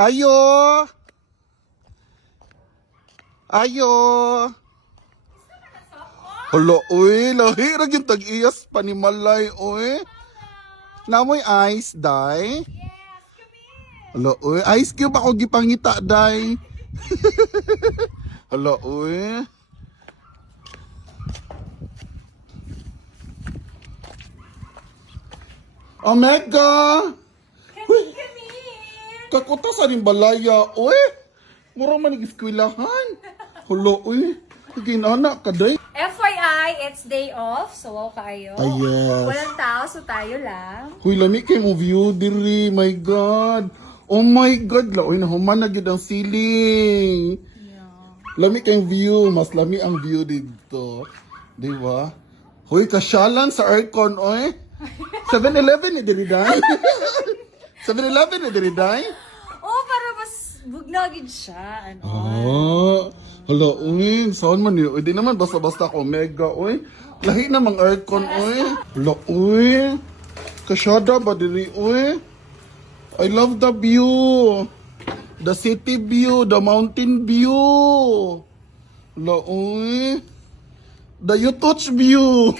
Ayo! Ayo! Hala, uy, lahi ra yung tag-iyas panimalay, uy. Namoy ice, day. Hala, uy, ice cube ako gipangita, day. Hala, uy. Omega! Uy, kakuta sa rin balaya, uy. Mura man nag-eskwelahan. Hala, uy. Ginana ka, day. FYI, it's day off, so wow kayo. Ah, yes. Walang tao, so tayo lang. Huy, lami kay mo view diri. My God. Oh my God. Laoy na human na gid ang ceiling. Lami kay view. Mas lami ang view dito. Di ba? Huy, kasyalan sa aircon, oy. 7-Eleven ni diri day. 7-Eleven ni diri day. Oh, para mas bugnagid siya. Ano? Ah, hala, uy. Saan man yun? Di naman basta-basta ako mega, uy. Lahi namang aircon, uy. Hala, uy. Kasyada ba diri, uy? I love the view. The city view, the mountain view. Hala, uy. The you touch view.